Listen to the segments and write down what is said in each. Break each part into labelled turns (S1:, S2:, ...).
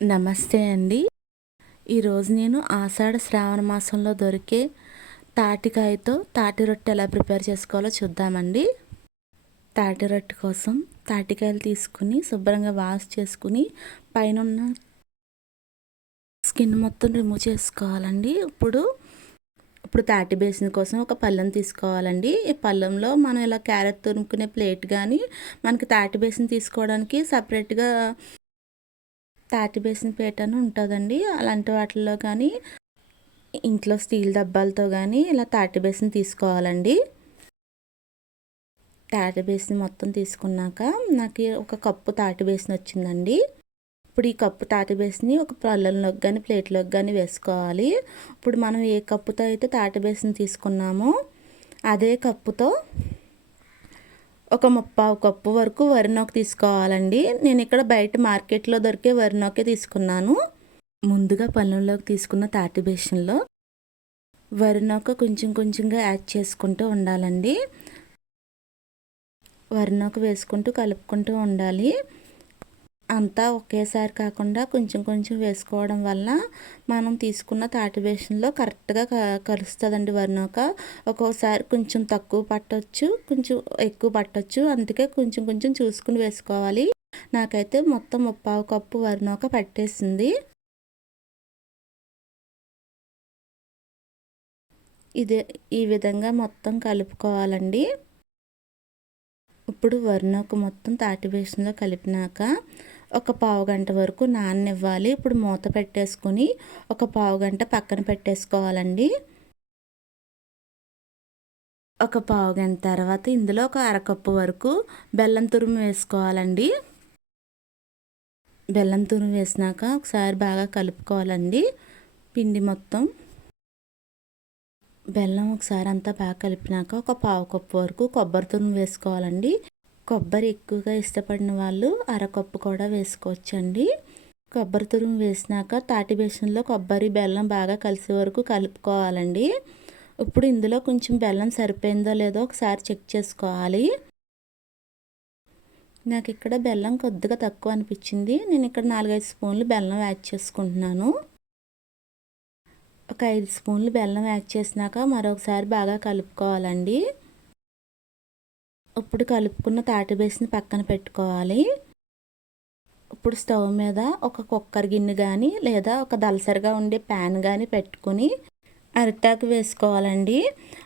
S1: నమస్తే అండి. ఈరోజు నేను ఆషాఢ శ్రావణ మాసంలో దొరికే తాటికాయతో తాటి రొట్టె ఎలా ప్రిపేర్ చేసుకోవాలో చూద్దామండి. తాటి రొట్టె కోసం తాటికాయలు తీసుకుని శుభ్రంగా వాష్ చేసుకుని పైన ఉన్న స్కిన్ మొత్తం రిమూవ్ చేసుకోవాలండి. ఇప్పుడు ఇప్పుడు తాటి బేసిన్ కోసం ఒక పళ్ళెం తీసుకోవాలండి. ఈ పళ్ళెంలో మనం ఇలా క్యారెట్ తురుముకునే ప్లేట్ కానీ మనకి తాటి బేసిన్ తీసుకోవడానికి సపరేట్గా తాటి బేసిన అని ఉంటుందండి. అలాంటి వాటిల్లో కానీ ఇంట్లో స్టీల్ డబ్బాలతో కానీ ఇలా తాటి బేసిన తీసుకోవాలండి. తాటి బేసిన మొత్తం తీసుకున్నాక నాకు ఒక కప్పు తాటి బేసిన వచ్చిందండి. ఇప్పుడు ఈ కప్పు తాటి బేసిని ఒక పళ్ళల్లోకి కానీ ప్లేట్లోకి కానీ వేసుకోవాలి. ఇప్పుడు మనం ఏ కప్పుతో అయితే తాటి బేసిన్ తీసుకున్నామో అదే కప్పుతో ఒక ముప్పావు కప్పు వరకు వరినొక తీసుకోవాలండి. నేను ఇక్కడ బయట మార్కెట్లో దొరికే వరినొకే తీసుకున్నాను. ముందుగా పళ్ళెంలోకి తీసుకున్న తాటి బేషన్లో వరినొక కొంచెం కొంచెంగా యాడ్ చేసుకుంటూ ఉండాలండి. వరినొక వేసుకుంటూ కలుపుకుంటూ ఉండాలి. అంతా ఒకేసారి కాకుండా కొంచెం కొంచెం వేసుకోవడం వల్ల మనం తీసుకున్న తాటి బేషన్లో కరెక్ట్గా కలుస్తుందండి వర్ణక. ఒక్కోసారి కొంచెం తక్కువ పట్టవచ్చు కొంచెం ఎక్కువ పట్టవచ్చు అందుకే కొంచెం కొంచెం చూసుకుని వేసుకోవాలి. నాకైతే మొత్తం ముప్పావు కప్పు వర్ణక పట్టేసింది. ఇదే ఈ విధంగా మొత్తం కలుపుకోవాలండి. ఇప్పుడు వరినొక మొత్తం తాటి బేషన్లో కలిపినాక ఒక పావు గంట వరకు నాననివ్వాలి. ఇప్పుడు మూత పెట్టేసుకొని ఒక పావు గంట పక్కన పెట్టేసుకోవాలండి. ఒక పావు గంట తర్వాత ఇందులో ఒక అరకప్పు వరకు బెల్లం తురుము వేసుకోవాలండి. బెల్లం తురుము వేసినాక ఒకసారి బాగా కలుపుకోవాలండి. పిండి మొత్తం బెల్లం ఒకసారి అంతా బాగా కలిపినాక ఒక పావు కప్పు వరకు కొబ్బరి తురుము వేసుకోవాలండి. కొబ్బరి ఎక్కువగా ఇష్టపడిన వాళ్ళు అరకప్పు కూడా వేసుకోవచ్చండి. కొబ్బరి తురుము వేసినాక తాటి బేసన్లో కొబ్బరి బెల్లం బాగా కలిసే వరకు కలుపుకోవాలండి. ఇప్పుడు ఇందులో కొంచెం బెల్లం సరిపోయిందో లేదో ఒకసారి చెక్ చేసుకోవాలి. నాకు ఇక్కడ బెల్లం కొద్దిగా తక్కువ అనిపించింది. నేను ఇక్కడ నాలుగైదు స్పూన్లు బెల్లం యాడ్ చేసుకుంటున్నాను. ఒక ఐదు స్పూన్లు బెల్లం యాడ్ చేసినాక మరొకసారి బాగా కలుపుకోవాలండి. ఇప్పుడు కలుపుకున్న తాటి బేసిని పక్కన పెట్టుకోవాలి. ఇప్పుడు స్టవ్ మీద ఒక కుక్కర్ గిన్నె కానీ లేదా ఒక దలసరిగా ఉండే ప్యాన్ కానీ పెట్టుకుని అరిటాకు వేసుకోవాలండి.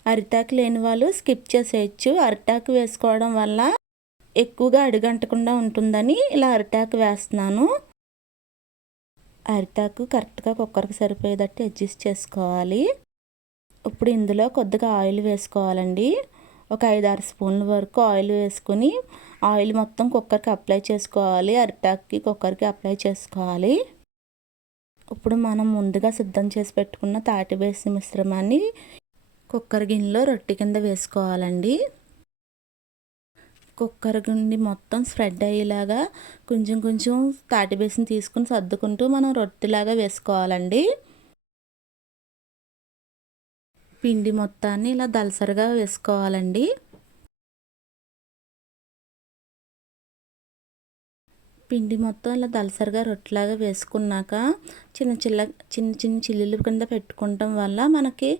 S1: అరిటాకు లేని వాళ్ళు స్కిప్ చేసేయచ్చు. అరిటాకు వేసుకోవడం వల్ల ఎక్కువగా అడుగంటకుండా ఉంటుందని ఇలా అరిటాకు వేస్తున్నాను. అరిటాకు కరెక్ట్గా కుక్కర్కి సరిపోయేటట్టు అడ్జస్ట్ చేసుకోవాలి. ఇప్పుడు ఇందులో కొద్దిగా ఆయిల్ వేసుకోవాలండి. ఒక ఐదు ఆరు స్పూన్ల వరకు ఆయిల్ వేసుకుని ఆయిల్ మొత్తం కుక్కర్కి అప్లై చేసుకోవాలి. అరిటాక్కి కుక్కర్కి అప్లై చేసుకోవాలి. ఇప్పుడు మనం ముందుగా సిద్ధం చేసి పెట్టుకున్న తాటి వేసి మిశ్రమాన్ని కుక్కర్ గిన్నెలో రొట్టె కింద వేసుకోవాలండి. కుక్కర్ గుండి మొత్తం స్ప్రెడ్ అయ్యేలాగా కొంచెం కొంచెం తాటి బేసిని తీసుకుని సర్దుకుంటూ మనం రొట్టెలాగా వేసుకోవాలండి. పిండి మొత్తాన్ని ఇలా దలసరిగా వేసుకోవాలండి. పిండి మొత్తం ఇలా దలసరిగా రొట్టెలాగా వేసుకున్నాక చిన్న చిల్ల చిన్న చిన్న చిల్లులు కింద పెట్టుకోవటం వల్ల మనకి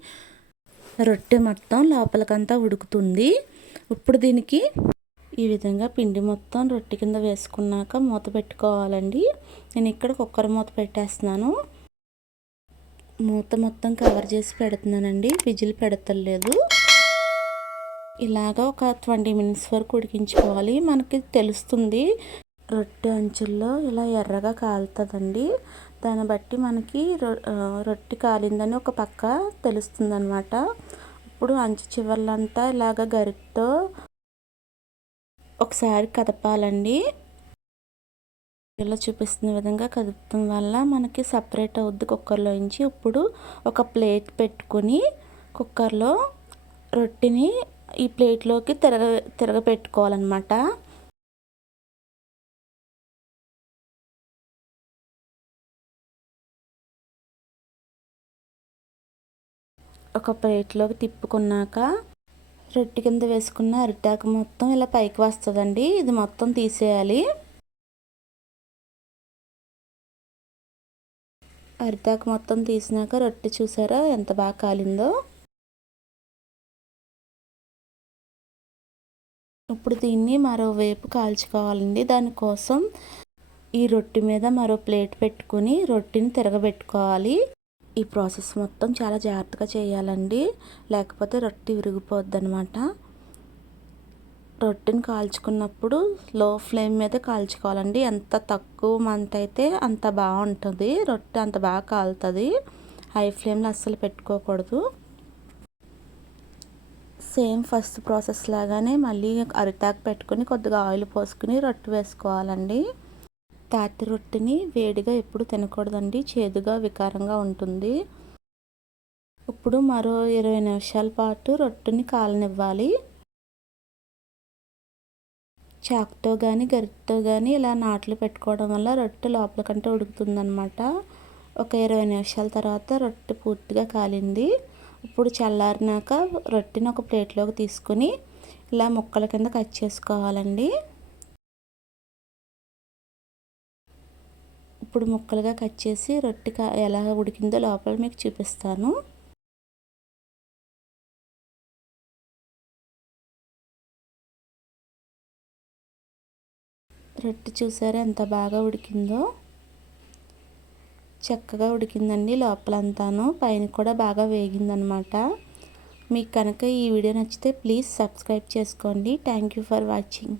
S1: రొట్టె మొత్తం లోపలికంతా ఉడుకుతుంది. ఇప్పుడు దీనికి ఈ విధంగా పిండి మొత్తం రొట్టె కింద వేసుకున్నాక మూత పెట్టుకోవాలండి. నేను ఇక్కడ కుక్కర్ మూత పెట్టేస్తున్నాను. మూత మొత్తం కవర్ చేసి పెడుతున్నానండి. విజిల్ పెడతలేదు. ఇలాగ ఒక ట్వంటీ మినిట్స్ వరకు ఉడికించుకోవాలి. మనకి తెలుస్తుంది రొట్టె అంచుల్లో ఇలా ఎర్రగా కాలుతుందండి. దాన్ని బట్టి మనకి రొట్టె కాలిందని ఒక పక్క తెలుస్తుంది అనమాట ఇప్పుడు అంచు చివర్లంతా ఇలాగ గరిటతో ఒకసారి కదపాలండి. ఇలా చూపిస్తున్న విధంగా కదపడం వల్ల మనకి సపరేట్ అవుద్ది కుక్కర్లో నుంచి. ఇప్పుడు ఒక ప్లేట్ పెట్టుకొని కుక్కర్లో రొట్టెని ఈ ప్లేట్లోకి తిరగ తిరగపెట్టుకోవాలన్నమాట. ఒక ప్లేట్లోకి తిప్పుకున్నాక రొట్టె కింద వేసుకున్న అరిటాకు మొత్తం ఇలా పైకి వస్తుందండి. ఇది మొత్తం తీసేయాలి. అరిటాకు మొత్తం తీసినాక రొట్టె చూసారా? ఎంత బాగా కాలిందో. ఇప్పుడు దీన్ని మరోవైపు కాల్చుకోవాలండి. దానికోసం ఈ రొట్టె మీద మరో ప్లేట్ పెట్టుకుని రొట్టెని తిరగబెట్టుకోవాలి. ఈ ప్రాసెస్ మొత్తం చాలా జాగ్రత్తగా చేయాలండి. లేకపోతే రొట్టె విరిగిపోద్ది అనమాట రొట్టెని కాల్చుకున్నప్పుడు లో ఫ్లేమ్ మీద కాల్చుకోవాలండి. ఎంత తక్కువ మంట అయితే అంత బాగుంటుంది. రొట్టె అంత బాగా కాలుతుంది. హై ఫ్లేమ్లో అస్సలు పెట్టుకోకూడదు. సేమ్ ఫస్ట్ ప్రాసెస్ లాగానే మళ్ళీ అరిటాకు పెట్టుకుని కొద్దిగా ఆయిల్ పోసుకుని రొట్టె వేసుకోవాలండి. తాతి రొట్టెని వేడిగా ఎప్పుడు తినకూడదండి. చేదుగా వికారంగా ఉంటుంది. ఇప్పుడు మరో ఇరవై నిమిషాల పాటు రొట్టెని కాలనివ్వాలి. చాకుతో కానీ గరిటతో కానీ ఇలా నాట్లు పెట్టుకోవడం వల్ల రొట్టె లోపల కంటే ఉడుకుతుందనమాట ఒక ఇరవై నిమిషాల తర్వాత రొట్టె పూర్తిగా కాలింది. ఇప్పుడు చల్లారినాక రొట్టెని ఒక ప్లేట్లోకి తీసుకుని ఇలా ముక్కల కింద కట్ చేసుకోవాలండి. ఇప్పుడు ముక్కలుగా కట్ చేసి రొట్టె ఎలా ఉడికిందో లోపల మీకు చూపిస్తాను. రొట్టె చూసారా ఎంత బాగా ఉడికిందో? చక్కగా ఉడికిందండి లోపలంతాను. పైన కూడా బాగా వేగిందనమాట. మీకు కనుక ఈ వీడియో నచ్చితే ప్లీజ్ సబ్స్క్రైబ్ చేసుకోండి. Thank you for watching.